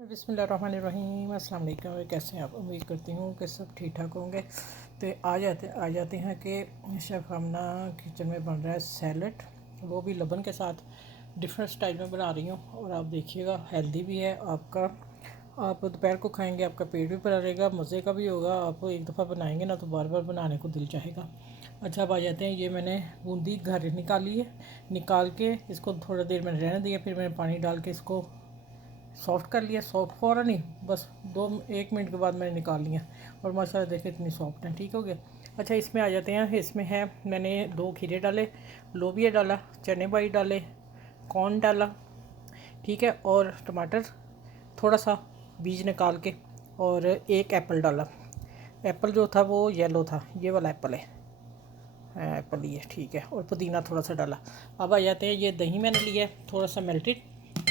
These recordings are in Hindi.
बिस्मिल्लाहिर्रहमानिर्रहीम। अस्सलाम वालेकुम। कैसे हैं आप? उम्मीद करती हूँ कि सब ठीक ठाक होंगे। तो आ जाते हैं कि शेफ़ हमना किचन में बन रहा है सैलड, वो भी लबन के साथ डिफरेंट स्टाइल में बना रही हूँ। और आप देखिएगा हेल्दी भी है आपका, आप दोपहर को खाएंगे आपका पेट भी भरा रहेगा, मज़े का भी होगा। आप एक दफ़ा बनाएंगे ना तो बार बार बनाने को दिल चाहेगा। अच्छा, अब आ जाते हैं। ये मैंने बूंदी घर निकाली है, निकाल के इसको थोड़ा देर मैंने रहने दिया, फिर मैंने पानी डाल के इसको सॉफ़्ट कर लिया। सॉफ्ट फ़ौरन नहीं, बस 1 मिनट के बाद मैंने निकाल लिया और माशाल्लाह देखिए इतनी सॉफ्ट है। ठीक हो गया। अच्छा, इसमें आ जाते हैं। इसमें है मैंने 2 खीरे डाले, लोबिया डाला, चने बाई डाले, कॉर्न डाला, ठीक है, और टमाटर थोड़ा सा बीज निकाल के, और एक एप्पल डाला। एप्पल जो था वो येलो था, ये वाला एप्पल है, एप्पल ही है, ठीक है। और पुदीना थोड़ा सा डाला। अब आ जाते हैं। ये दही मैंने लिया है थोड़ा सा मेल्टेड,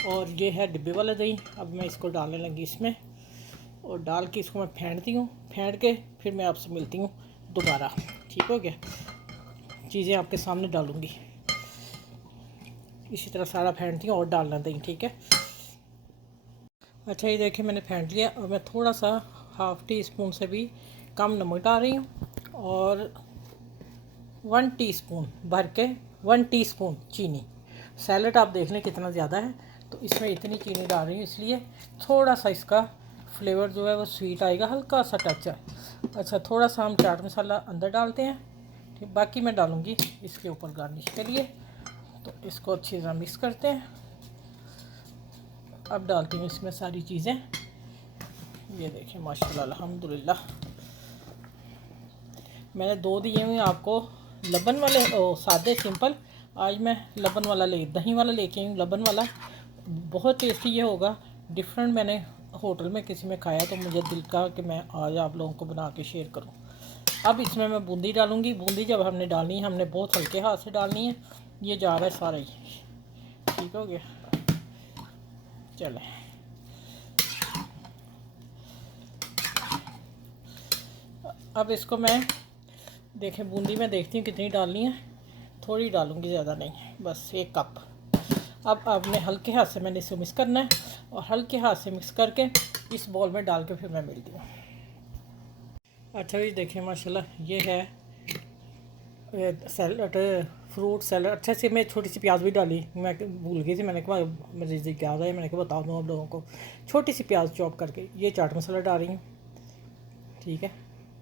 और ये है डिब्बे वाला दही। अब मैं इसको डालने लगी इसमें, और डाल के इसको मैं फेंटती हूँ। फेंट के फिर मैं आपसे मिलती हूँ दोबारा। ठीक हो गया। चीज़ें आपके सामने डालूँगी, इसी तरह सारा फेंटती हूँ और डालना दही, ठीक है। अच्छा, ये देखिए मैंने फेंट लिया। और मैं थोड़ा सा हाफ़ टी स्पून से भी कम नमक डाल रही हूँ, और 1 टीस्पून भर के 1 टीस्पून चीनी। सैलड आप देख लें कितना ज़्यादा है, तो इसमें इतनी चीनी डाल रही हूँ, इसलिए थोड़ा सा इसका फ्लेवर जो है वो स्वीट आएगा, हल्का सा टच है। अच्छा, थोड़ा सा हम चाट मसाला अंदर डालते हैं, ठीक। बाकी मैं डालूँगी इसके ऊपर गार्निश के लिए। तो इसको अच्छी तरह मिक्स करते हैं। अब डालती हूँ इसमें सारी चीज़ें। ये देखिए माशाल्लाह अल्हम्दुलिल्लाह, मैंने 2 दिए हुए आपको लबन वाले, सादे सिंपल। आज मैं लबन वाला दही वाला लेके आई हूँ, लबन वाला। बहुत टेस्टी ये होगा, डिफरेंट। मैंने होटल में किसी में खाया तो मुझे दिल कहा कि मैं आज आप लोगों को बना के शेयर करूँ। अब इसमें मैं बूंदी डालूँगी। बूंदी जब हमने डालनी है, हमने बहुत हल्के हाथ से डालनी है। ये जा रहा है सारा ही, ठीक हो गया। चलें, अब इसको मैं देखें, बूंदी में देखती हूँ कितनी डालनी है। थोड़ी डालूँगी, ज़्यादा नहीं, बस 1 कप। अब आपने हल्के हाथ से मैंने इसे मिक्स करना है, और हल्के हाथ से मिक्स करके इस बॉल में डाल के फिर मैं मिलती हूँ। अच्छा जी, देखिए माशाल्लाह ये है सैलड, फ्रूट सैलड। अच्छा से मैं छोटी सी प्याज भी डाली, मैं भूल गई थी। मैंने कहा मुझे याद आया, मैंने कहा बता दूँ आप लोगों को। छोटी सी प्याज चॉप करके ये चाट मसाला डाल रही हूँ, ठीक है।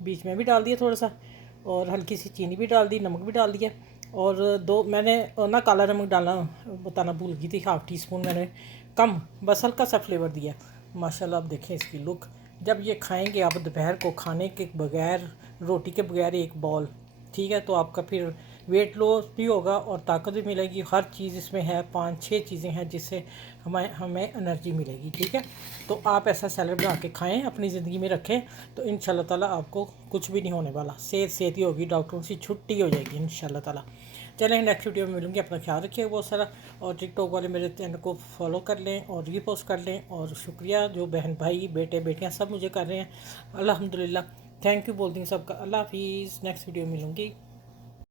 बीच में भी डाल दिया थोड़ा सा, और हल्की सी चीनी भी डाल दी, नमक भी डाल दिया। और 2 मैंने ना काला नमक डालना बताना भूल गई थी, हाफ़ टी स्पून मैंने कम, बस हल्का सा फ्लेवर दिया। माशाल्लाह आप देखें इसकी लुक। जब ये खाएंगे आप दोपहर को खाने के बगैर, रोटी के बगैर, एक बॉल, ठीक है, तो आपका फिर वेट लॉस भी होगा और ताकत भी मिलेगी। हर चीज़ इसमें है, 5-6 चीज़ें हैं जिससे हमें हमें एनर्जी मिलेगी, ठीक है। तो आप ऐसा सैलड बना के खाएं, अपनी ज़िंदगी में रखें, तो इंशाल्लाह ताला आपको कुछ भी नहीं होने वाला। सेहत ही होगी, डॉक्टरों से छुट्टी हो जाएगी इंशाल्लाह ताला। चलें, नेक्स्ट वीडियो में मिलूँगी। अपना ख्याल रखिए बहुत सारा, और टिकटॉक वाले मेरे चैनल को फॉलो कर लें और रीपोस्ट कर लें। और शुक्रिया जो बहन भाई बेटे बेटियाँ सब मुझे कर रहे हैं, अल्हम्दुलिल्लाह। थैंक यू बोलती हूँ सबका। अल्लाह हाफिज़। नेक्स्ट वीडियो में मिलूँगी।